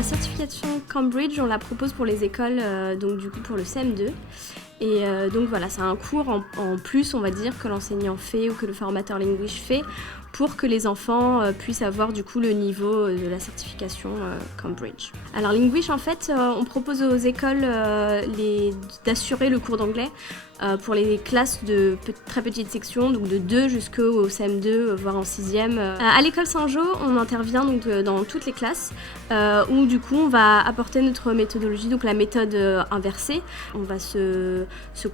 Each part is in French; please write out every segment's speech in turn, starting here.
la certification Cambridge, on la propose pour les écoles, donc du coup pour le CM2. Et donc voilà, c'est un cours en plus, on va dire, que l'enseignant fait ou que le formateur Linguish fait pour que les enfants puissent avoir du coup le niveau de la certification Cambridge. Alors Linguish, en fait, on propose aux écoles d'assurer le cours d'anglais pour les classes de très petites sections, donc de 2 jusqu'au CM2, voire en 6e. À l'école Saint-Jean, on intervient donc dans toutes les classes, où du coup on va apporter notre méthodologie, donc la méthode inversée. On va se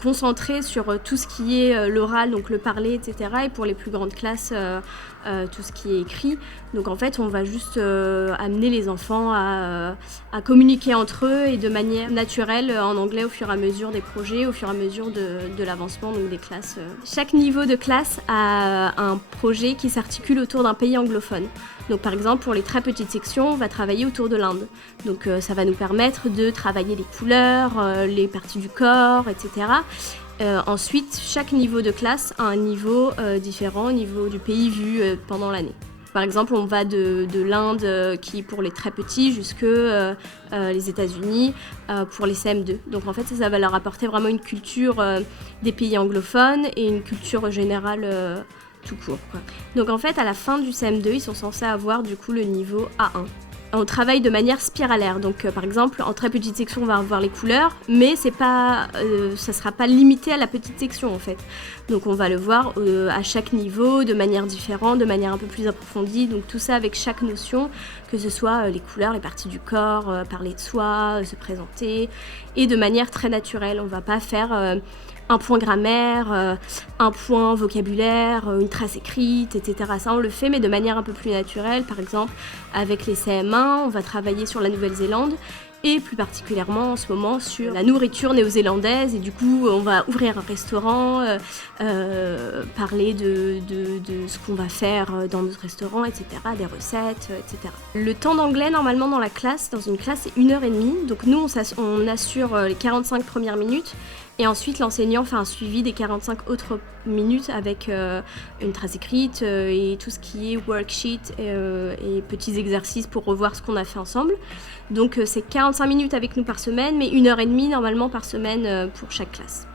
concentrer sur tout ce qui est l'oral, donc le parler, etc. Et pour les plus grandes classes, tout ce qui est écrit. Donc en fait, on va juste amener les enfants à communiquer entre eux et de manière naturelle en anglais au fur et à mesure des projets, au fur et à mesure de l'avancement donc des classes. Chaque niveau de classe a un projet qui s'articule autour d'un pays anglophone. Donc par exemple, pour les très petites sections, on va travailler autour de l'Inde. Donc ça va nous permettre de travailler les couleurs, les parties du corps, etc. Ensuite, chaque niveau de classe a un niveau différent au niveau du pays vu pendant l'année. Par exemple, on va de l'Inde qui est pour les très petits jusque les États-Unis pour les CM2. Donc en fait, ça va leur apporter vraiment une culture des pays anglophones et une culture générale tout court, quoi. Donc en fait, à la fin du CM2, ils sont censés avoir du coup le niveau A1. On travaille de manière spiralaire, donc par exemple en très petite section on va avoir les couleurs, mais ça sera pas limité à la petite section en fait. Donc on va le voir à chaque niveau, de manière différente, de manière un peu plus approfondie, donc tout ça avec chaque notion, que ce soit les couleurs, les parties du corps, parler de soi, se présenter, et de manière très naturelle. On va pas faire un point grammaire, un point vocabulaire, une trace écrite, etc. Ça, on le fait, mais de manière un peu plus naturelle. Par exemple, avec les CM1, on va travailler sur la Nouvelle-Zélande et plus particulièrement en ce moment sur la nourriture néo-zélandaise. Et du coup, on va ouvrir un restaurant, parler de ce qu'on va faire dans notre restaurant, etc., des recettes, etc. Le temps d'anglais, normalement, dans une classe, c'est 1h30. Donc nous, on assure les 45 premières minutes. Et ensuite, l'enseignant fait un suivi des 45 autres minutes avec une trace écrite et tout ce qui est worksheet et petits exercices pour revoir ce qu'on a fait ensemble. Donc c'est 45 minutes avec nous par semaine, mais 1h30 normalement par semaine pour chaque classe.